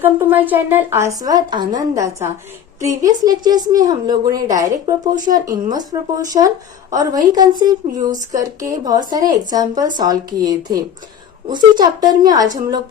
Welcome to my channel आस्वाद आनंदाचा। Previous lectures में हम लोगों ने डायरेक्ट प्रोपोर्शन, इनवर्स प्रोपोर्शन और वही कंसेप्ट यूज करके बहुत सारे एग्जाम्पल सॉल्व किए थे। उसी चैप्टर में आज हम लोग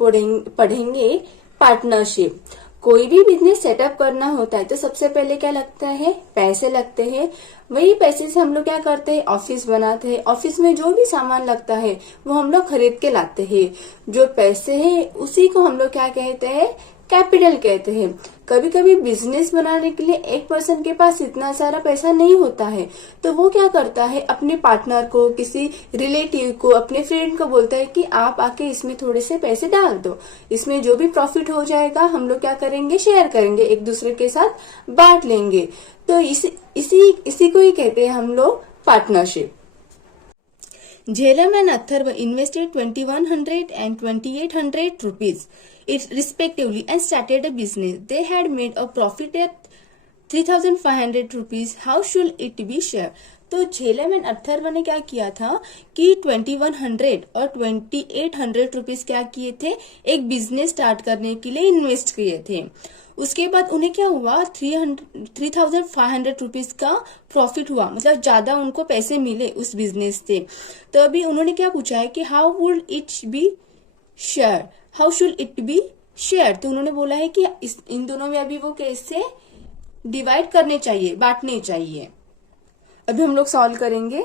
पढ़ेंगे पार्टनरशिप। कोई भी बिजनेस सेटअप करना होता है तो सबसे पहले क्या लगता है, पैसे लगते हैं। वही पैसे से हम लोग क्या करते हैं, ऑफिस बनाते हैं। ऑफिस में जो भी सामान लगता है वो हम लोग खरीद के लाते हैं। जो पैसे हैं उसी को हम लोग क्या कहते हैं, कैपिटल कहते हैं। कभी कभी बिजनेस बनाने के लिए एक पर्सन के पास इतना सारा पैसा नहीं होता है, तो वो क्या करता है, अपने पार्टनर को, किसी रिलेटिव को, अपने फ्रेंड को बोलता है कि आप आके इसमें थोड़े से पैसे डाल दो। इसमें जो भी प्रॉफिट हो जाएगा हम लोग क्या करेंगे, शेयर करेंगे, एक दूसरे के साथ बांट लेंगे। तो इसी को ही कहते हैं हम लोग partnership. Jhelum and Atharva invested 2100 and 2800 rupees respectively and started a business. They had made a profit at 3500 rupees. How should it be shared? तो झेलम एंड अथर्व ने क्या किया था कि 2100 और 2800 रुपीज क्या किए थे, एक बिजनेस स्टार्ट करने के लिए इन्वेस्ट किए थे। उसके बाद उन्हें क्या हुआ, 3500 रुपीज का प्रॉफिट हुआ, मतलब ज्यादा उनको पैसे मिले उस बिजनेस से। तो अभी उन्होंने क्या पूछा है कि how would it be share, how should it be share. तो उन्होंने बोला है कि इन दोनों में अभी वो कैसे डिवाइड करने चाहिए, बांटने चाहिए। अभी हम लोग सॉल्व करेंगे।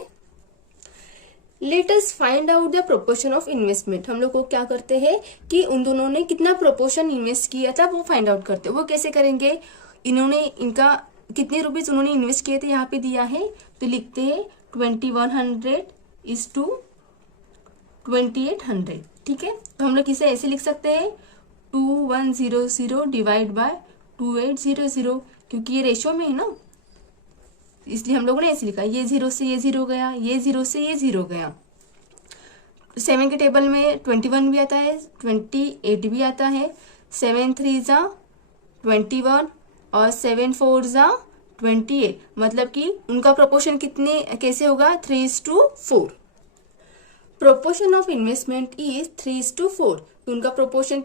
Let us find out the proportion of investment. हम लोग को क्या करते हैं कि उन दोनों ने कितना प्रोपोर्शन इन्वेस्ट किया था वो फाइंड आउट करते हैं। वो कैसे करेंगे, इनका कितने रुपीज उन्होंने इन्वेस्ट किए थे यहाँ पे दिया है, तो लिखते हैं 2100 इज टू 2800। ठीक है, तो हम लोग इसे ऐसे लिख सकते हैं 2100 डिवाइड बाय 2800, क्योंकि ये रेशो में है ना, इसलिए हम लोगों ने ऐसे लिखा। ये 0 से ये 0 गया, ये 0 से ये 0 गया। 7 के टेबल में 21 भी आता है, 28 भी आता है। 7 3 जा 21 और 7 4 जा 28, मतलब कि उनका प्रोपोर्शन कैसे होगा, 3:4। Proportion of investment is 3:4। उनका प्रोपोर्शन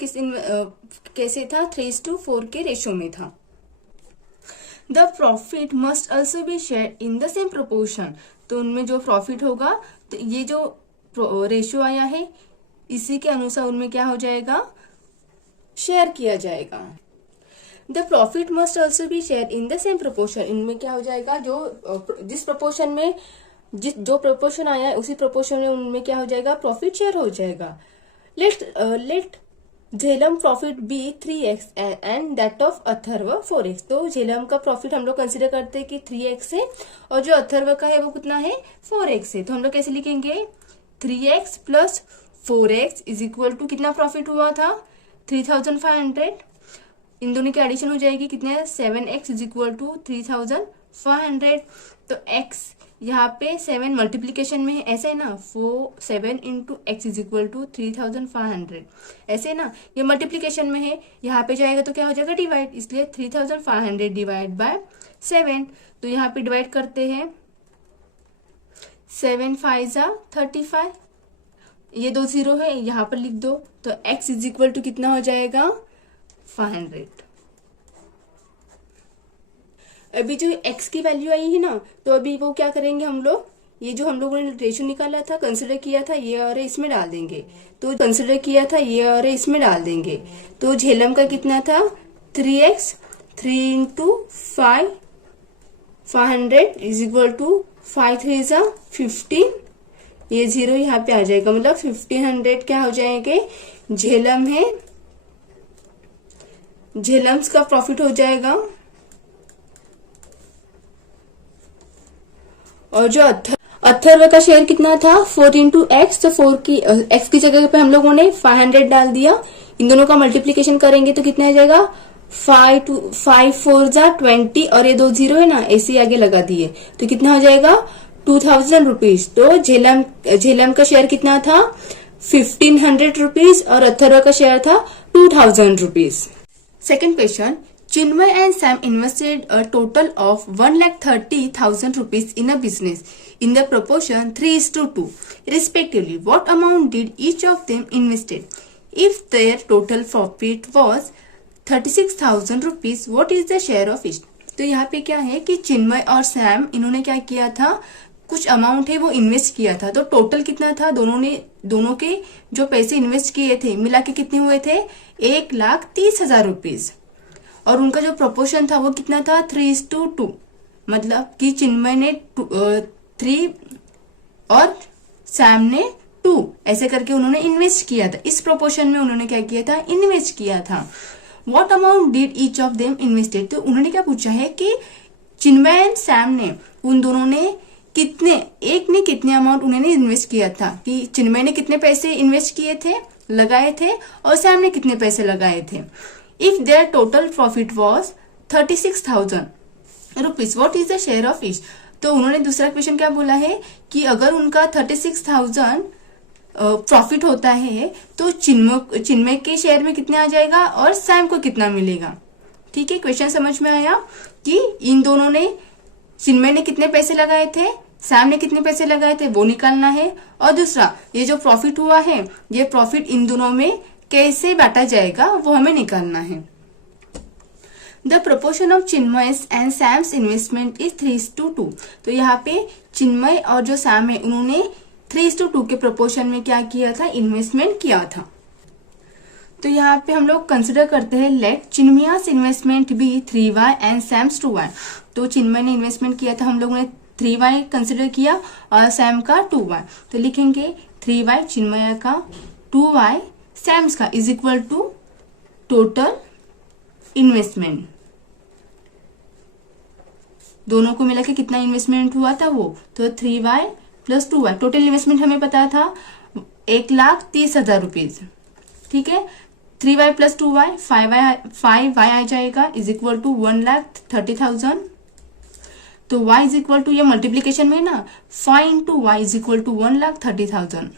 कैसे था, 3:4 के रेशो में था। The profit must also be shared in the same proportion। तो उनमें जो प्रॉफिट होगा, तो ये जो रेशियो आया है इसी के अनुसार उनमें क्या हो जाएगा, शेयर किया जाएगा। The profit must also be shared in the same proportion। इनमें क्या हो जाएगा, जिस प्रोपोर्शन में जो प्रोपोर्शन आया है उसी प्रोपोर्शन में उनमें क्या हो जाएगा, प्रॉफिट शेयर हो जाएगा। Let Jhelum profit be 3x and that of Atharva 4x। तो झेलम का प्रॉफिट हम लोग कंसिडर करते हैं कि 3x है और जो अथर्व का है वो कितना है, 4x है। तो हम लोग कैसे लिखेंगे, 3x plus 4x is equal to कितना प्रॉफिट हुआ था, 3500। इन दोनों की एडिशन हो जाएगी, कितने, 7x इज इक्वल टू 3500। तो x यहाँ पे 7 मल्टीप्लीकेशन में है, ऐसे है ना, 7 into x is equal to 3500, ऐसे ना, ये मल्टीप्लीकेशन में है, यहाँ पे जाएगा तो क्या हो जाएगा, डिवाइड, इसलिए 3500 डिवाइड बाय 7। तो यहाँ पे डिवाइड करते हैं, 7 5 जा 35, ये 2 0 है, यहाँ पर लिख दो। तो x इज इक्वल टू कितना हो जाएगा, 500। अभी जो x की वैल्यू आई है ना, तो अभी वो क्या करेंगे हम लोग, ये जो हम लोगों ने रेशियो निकाला था, कंसिडर किया था, ये और इसमें डाल देंगे। तो कंसिडर किया था ये और इसमें डाल देंगे। तो झेलम का कितना था, 3x, 3 into 500 is equal to 5 3 जा 15, ये 0 यहाँ पे आ जाएगा, मतलब 1500 क्या हो जाएंगे, झेलम है, झेलम्स का प्रॉफिट हो जाएगा। और जो अथर्व का शेयर कितना था, 4 इंटू एक्स, तो 4 की x की जगह पे हम लोगों ने 500 डाल दिया। इन दोनों का मल्टीप्लीकेशन करेंगे तो कितना आ जाएगा, 5 4 जा 20 और ये 2 0 है ना, ऐसे आगे लगा दिए, तो कितना हो जाएगा, 2000 रुपीज। तो झेलम का शेयर कितना था, 1500 रुपीज और अथर्व का शेयर था 2000 rupees. Second question, Chinmay and Sam invested a total of 1,30,000 rupees in a business in the proportion 3:2 respectively. What amount did each of them invested? If their total profit was 36,000 rupees, what is the share of each. तो यहाँ पे क्या है कि चिन्मय और Sam इन्होंने क्या किया था, कुछ अमाउंट है वो इन्वेस्ट किया था। तो टोटल कितना था, दोनों के जो पैसे इन्वेस्ट किए थे मिला के कितने हुए थे, 1,30,000 रुपीज। और उनका जो प्रोपोर्शन था वो कितना था, 3:2, मतलब कि चिन्मय ने 3 और सैम ने 2, ऐसे करके उन्होंने इन्वेस्ट किया था। इस प्रोपोर्शन में उन्होंने क्या किया था, इन्वेस्ट किया था। What amount did each of them invested, तो उन्होंने क्या पूछा है कि चिन्मय एंड सैम ने, उन दोनों ने एक ने कितने अमाउंट उन्होंने इन्वेस्ट किया था, कि चिन्मय ने कितने पैसे इन्वेस्ट किए थे, लगाए थे, और सैम ने कितने पैसे लगाए थे। If their total profit was 36,000 rupees, what is the share of each. तो उन्होंने दूसरा क्वेश्चन क्या बोला है कि अगर उनका 36,000 प्रॉफिट होता है तो चिन्मय के शेयर में कितना आ जाएगा और सैम को कितना मिलेगा। ठीक है, क्वेश्चन समझ में आया कि इन दोनों ने, चिन्मय ने कितने पैसे लगाए थे, सैम ने कितने पैसे लगाए थे, वो निकालना है। और दूसरा, ये जो प्रॉफिट हुआ है, ये प्रॉफिट इन दोनों में कैसे बांटा जाएगा वो हमें निकालना है। The proportion of Chinmay and Sam's investment is 3:2। तो यहाँ पे चिन्मय और जो सैम है उन्होंने 3:2 के प्रोपोर्शन में क्या किया था, इन्वेस्टमेंट किया था। तो यहाँ पे हम लोग कंसिडर करते हैं, let Chinmay's investment be 3y and Sam's 2y। तो चिन्मय ने इन्वेस्टमेंट किया था, हम लोगों ने 3y कंसिडर किया और सैम का 2y। तो लिखेंगे 3y चिन्मय का, 2y सैम्स का, is equal to total investment. दोनों को मिला के कितना इन्वेस्टमेंट हुआ था वो, तो 3y plus 2y। Total investment हमें पता था 1,30,000 रुपीज। ठीक है, 3y प्लस 2y 5y आ जाएगा, इज इक्वल टू 1,30,000। तो y इज इक्वल टू, ये मल्टीप्लीकेशन में ना, 5 into y is equal to 1,30,000।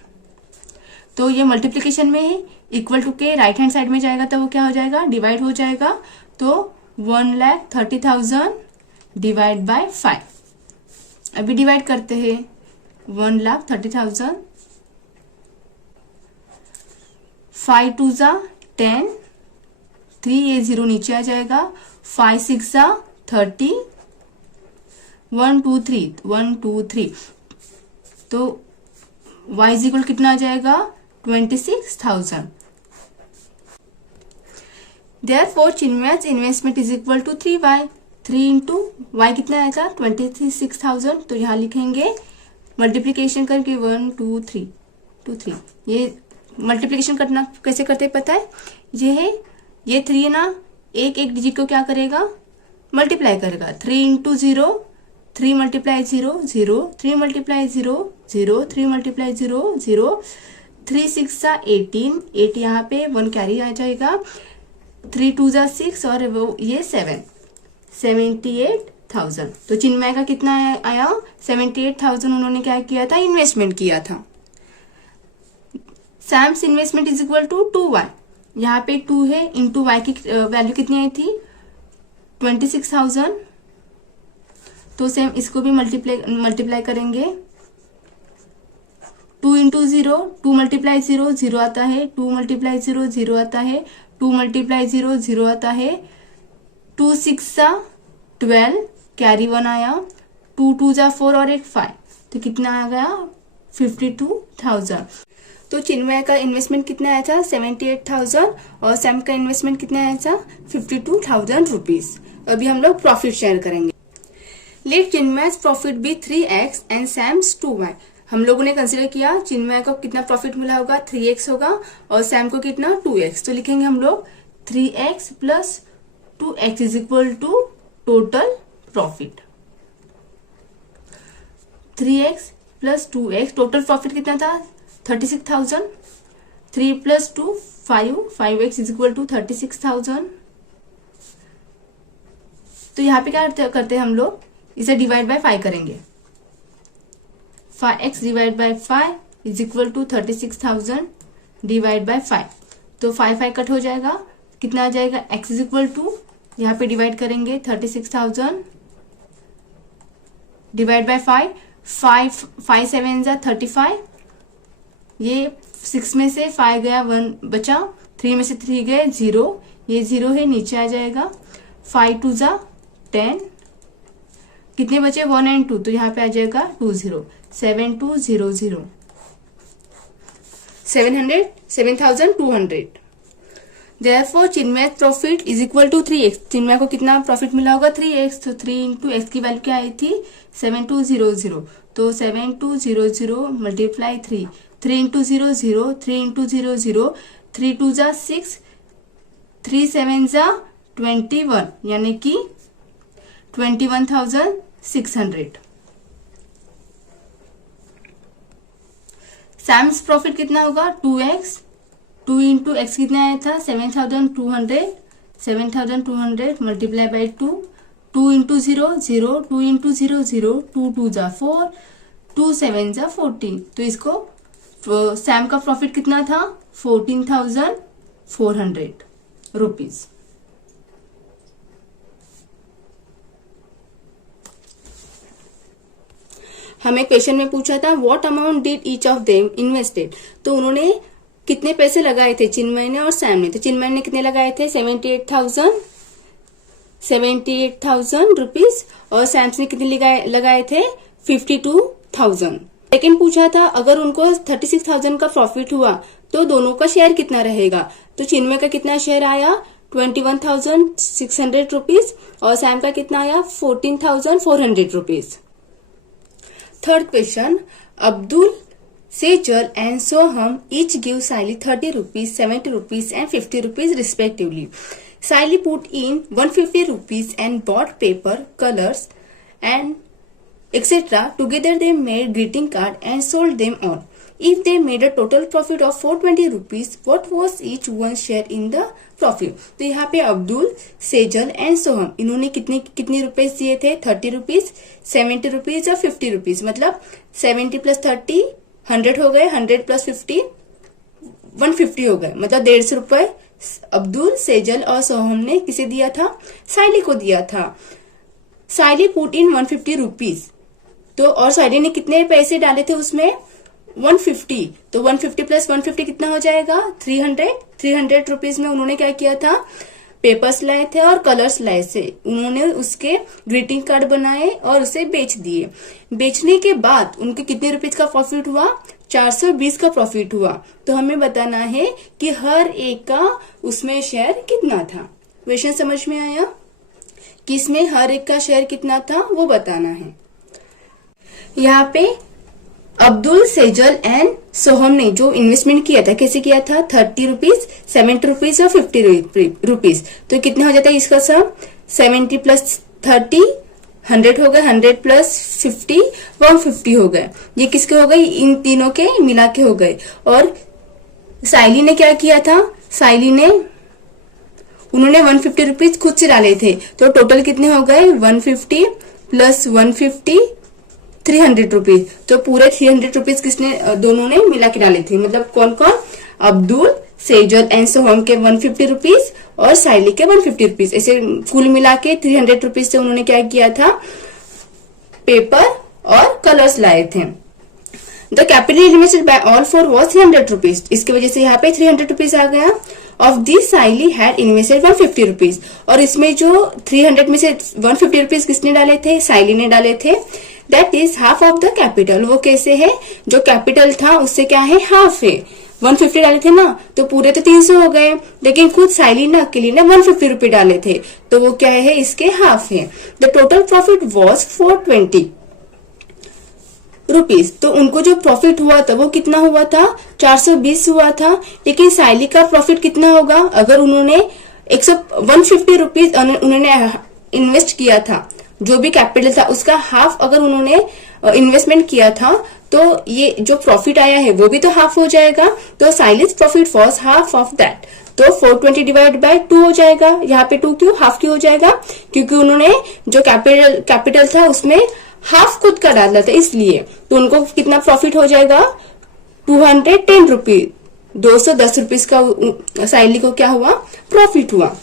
तो ये मल्टीप्लीकेशन में है, इक्वल टू के राइट हैंड साइड में जाएगा तो वो क्या हो जाएगा, डिवाइड हो जाएगा। तो 1,30,000 डिवाइड बाय 5। अभी डिवाइड करते हैं, 1,30,000, 5 2 जा 10, 3 ये 0 नीचे आ जाएगा, 5 6 जा 30, 1 2 3 1 2 3। तो y इज इक्वल कितना आ जाएगा, 26,000। Therefore Chinmay's investment is equal to 3y। 3 into y कितना आएगा, 26,000। तो यहाँ लिखेंगे मल्टीप्लीकेशन करके 1 2 3 2 3। ये मल्टीप्लीकेशन करना कैसे करते हैं पता है, ये है, ये 3 ना, एक डिजिट को क्या करेगा, मल्टीप्लाई करेगा। 3 इंटू 0, 3 मल्टीप्लाई 0 0, 3 मल्टीप्लाई 0 0, 3 मल्टीप्लाई 0 0, 3 6 जा 18, 8 यहाँ पे 1 कैरी आ जाएगा, 3 2 जा 6 और वो ये 7, 78,000। तो चिन्मय का कितना आया, 78,000 उन्होंने क्या किया था, इन्वेस्टमेंट किया था। Sam's investment is equal to 2y, यहाँ पे 2 है, इंटू वाई की वैल्यू कितनी आई थी, 26,000। तो सेम इसको भी मल्टीप्लाई करेंगे, 2 इंटू 0, 2 मल्टीप्लाई 0 0 आता है, 2 मल्टीप्लाई 0 0 आता है, 2 मल्टीप्लाई 0 0 आता है, 2 6 जा 12 कैरी 1 आया, 2 2 जा 4 और एक 5, तो कितना आ गया, 52,000। तो चिन्मय का इन्वेस्टमेंट कितना आया था, 78,000 और सैम का इन्वेस्टमेंट कितना आया था, 52,000 रुपीज। अभी हम लोग प्रॉफिट शेयर करेंगे। Let Chinmay's profit be 3x and Sam's 2y। हम लोगों ने कंसिडर किया चिन्मय को कितना प्रॉफिट मिला होगा, 3x होगा, और सैम को कितना, 2x। तो लिखेंगे हम लोग 3x plus 2x is equal to total profit. 3x plus 2x, total profit कितना था, 36,000। 3 plus 2 5, 5x is equal to 36,000। तो यहाँ पे क्या करते हैं हम लोग, इसे डिवाइड बाय 5 करेंगे। 5x divide by 5 is equal to 36,000 divide by 5। तो 5 कट हो जाएगा, कितना आ जाएगा, x इज इक्वल टू, यहाँ पे डिवाइड करेंगे 36,000 डिवाइड बाय 5, 5 7 जा 35, ये 6 में से 5 गया 1 बचा, 3 में से 3 गए 0, ये 0 है, नीचे आ जाएगा। 5 2 जा 10, कितने बचे 1 and 2, तो यहाँ पे आ जाएगा 20, 7200, 7,200। Therefore Chinmay profit is equal to 3x। Chinmay को कितना प्रॉफिट मिला होगा 3x, तो 3 इंटू एक्स की वैल्यू क्या आई थी 7200, तो 7200 मल्टीप्लाई 3, 3 इंटू 0 0, 3 इंटू 0 0, 3 2 जा 6, 3 7 जा 21, यानी कि 21,600। सैम्स प्रॉफिट कितना होगा 2x, 2 इंटू एक्स कितना आया था 7,200, 7,200 मल्टीप्लाई बाई 2, 2 इंटू 0 0, 2 इंटू 0 0, 2 2 जा 4, 2 7 जा 14। तो इसको सैम का प्रॉफिट कितना था 14,400 रुपीज। हमें क्वेश्चन में पूछा था what amount did each of them invested, तो उन्होंने कितने पैसे लगाए थे चिन्मय ने और सैम ने। तो चिन्मय ने कितने लगाए थे 78,000 रुपीज और सैम ने कितने लगाए थे 52,000। सेकेंड पूछा था अगर उनको 36,000 का प्रॉफिट हुआ तो दोनों का शेयर कितना रहेगा। तो चिन्मय का कितना शेयर आया 21,600 रुपीज और सैम का कितना आया 14,400 rupees. Third question, Abdul, Sejal and Soham each give Saili 30 rupees, 70 rupees and 50 rupees respectively. Saili put in 150 rupees and bought paper, colors and etc. Together they made greeting card and sold them all. If they made a total profit of 420 rupees, what was each one's share in the profit? तो यहाँ पे Abdul, Sejal and सोहम इन्होंने कितने rupees दिए थे 30 rupees, 70 rupees और 50 rupees, मतलब 70 plus 30 100 हो गए, 100 प्लस 50 150 हो गए, मतलब 150 रुपए अब्दुल, सेजल और सोहम ने किसे दिया था साइली को दिया था। साइली पुट इन 150 रुपीज, तो और साइली ने कितने पैसे डाले थे उसमें 150, तो 150 प्लस 150 कितना हो जाएगा 300 रुपीज में उन्होंने क्या किया था पेपर्स लाए थे और कलर्स लाए थे, उन्होंने उसके ग्रीटिंग कार्ड बनाए और उसे बेच दिए। बेचने के बाद उनके कितने रुपीज का प्रॉफिट हुआ 420 का प्रॉफिट हुआ। तो हमें बताना है कि हर एक का उसमें शेयर कितना था। क्वेश्चन समझ में आया कि इसमें हर एक का शेयर कितना था वो बताना है। यहाँ पे अब्दुल, सेजल एंड सोहम ने जो इन्वेस्टमेंट किया था कैसे किया था 30 रुपीज, 70 रुपीज और 50 रुपीज, तो कितना हो जाता है इसका सब 70 प्लस 30 100 हो गए, 100 प्लस 50 150 हो गए। ये किसके हो गए इन तीनों के मिला के हो गए। और साइली ने क्या किया था साइली ने उन्होंने 150 रुपीज खुद से डाले थे, तो टोटल कितने हो गए 150 प्लस 150 300 रुपीज, तो पूरे 300 रुपीज किसने दोनों ने मिला के डाले थे, मतलब कौन कौन अब्दुल, सेजल एंड सोहम के 150 रुपीज और साइली के 150 रुपीज, ऐसे कुल मिला के 300 रुपीज से उन्होंने क्या किया था पेपर और कलर्स लाए थे। The capital invested bye all four was 300 rupees, इसकी वजह से यहाँ पे 300 रुपीज आ गया। Of this Saili had invested 150 rupees, और इसमें जो 300 में से 150 रुपीज किसने डाले थे साइली ने डाले थे। That is half of the capital, वो कैसे है जो कैपिटल था उससे क्या है हाफ है। 150 डाले थे ना तो पूरे तो 300 हो गए, लेकिन खुद साइली ने अकेली ने 150 रुपए डाले थे तो वो क्या है इसके हाफ है। The total profit was 420 rupees, तो उनको जो प्रॉफिट हुआ था वो कितना हुआ था 420 हुआ था। लेकिन साइली का प्रॉफिट कितना होगा अगर उन्होंने 150 रुपीज उन्होंने इन्वेस्ट किया था, जो भी कैपिटल था उसका हाफ अगर उन्होंने इन्वेस्टमेंट किया था तो ये जो प्रॉफिट आया है वो भी तो हाफ हो जाएगा। तो साइलिस profit was half of that, तो 420 डिवाइड बाय 2 हो जाएगा। यहाँ पे 2 क्यों हाफ क्यों हो जाएगा क्योंकि उन्होंने जो कैपिटल था उसमें हाफ खुद का डाला था इसलिए, तो उनको कितना प्रॉफिट हो जाएगा 210 रुपीज, 210 रुपीज का साइली को क्या हुआ प्रॉफिट हुआ।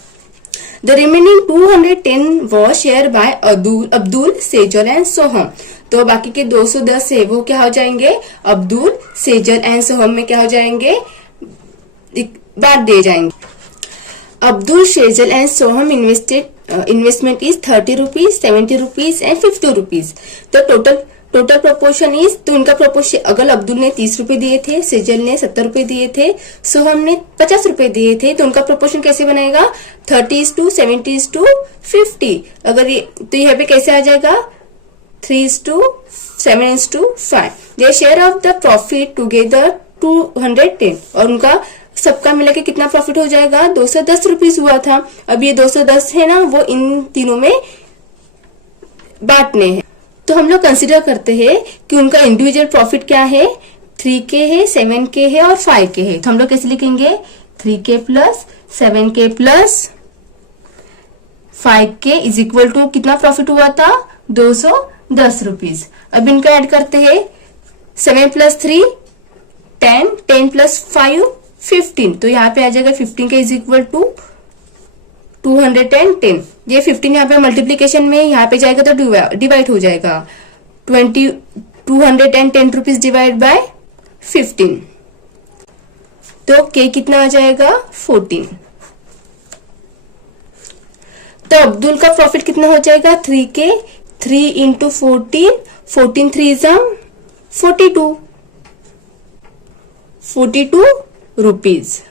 The remaining 210 was shared by Abdul, Sejal and Soham, तो बाकी के 210 है वो क्या हो जाएंगे अब्दुल, सेजल एंड सोहम में क्या हो जाएंगे बांट दिए जाएंगे। Abdul, Shejal and Soham investment is 30 rupees, 70 rupees and 50 rupees. तो टोटल प्रोपोर्शन इज, तो इनका प्रोपोर्शन, अगर अब्दुल ने 30 रुपए दिए थे, सेजल ने 70 रुपए दिए थे, सोहम ने 50 रुपए दिए थे, तो उनका प्रोपोर्शन कैसे बनेगा? 30:70:50. अगर ये, तो यहाँ पे कैसे आ जाएगा? 3:7:5. They share of the profit together 210. और उनका सबका मिला के कितना प्रॉफिट हो जाएगा? 210 रुपीज हुआ था. अब ये 210 है ना, वो इन तीनों में बांटने हैं. तो हम लोग कंसिडर करते हैं कि उनका इंडिविजुअल प्रॉफिट क्या है? 3K है, 7K है और 5K है. तो हम लोग कैसे लिखेंगे? 3K plus 7K plus 5K is equal to कितना प्रॉफिट हुआ था? 210 रुपीज. अब इनका ऐड करते हैं. 7 प्लस 3 10, 10 प्लस 5 15. तो यहाँ पे आ जाएगा 15K इज इक्वल टू 210. ये 15 यहाँ पे मल्टीप्लीकेशन में यहाँ पे जाएगा तो डिवाइड हो जाएगा. 210 रुपीज डिवाइड बाय 15. तो K कितना आ जाएगा? 14. तो अब्दुल का प्रॉफिट कितना हो जाएगा? 3K. 3 into 14, 14 3 42 rupees.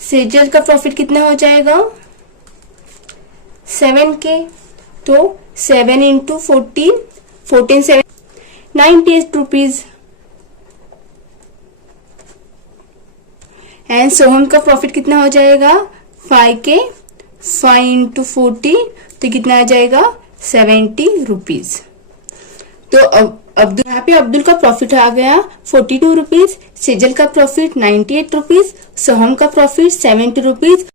सेजल का प्रॉफिट कितना हो जाएगा? 7K. तो 7 इंटू 14, 14 7 98 रुपीज. एंड सोहम का प्रॉफिट कितना हो जाएगा? 5K. 5 इंटू 14, तो कितना आ जाएगा? 70 रुपीज. तो अब्दुल, यहाँ पे अब्दुल का प्रॉफिट आ गया 42 रुपीज, सेजल का प्रॉफिट 98 रुपीज, सोहम का प्रॉफिट 70 रुपीज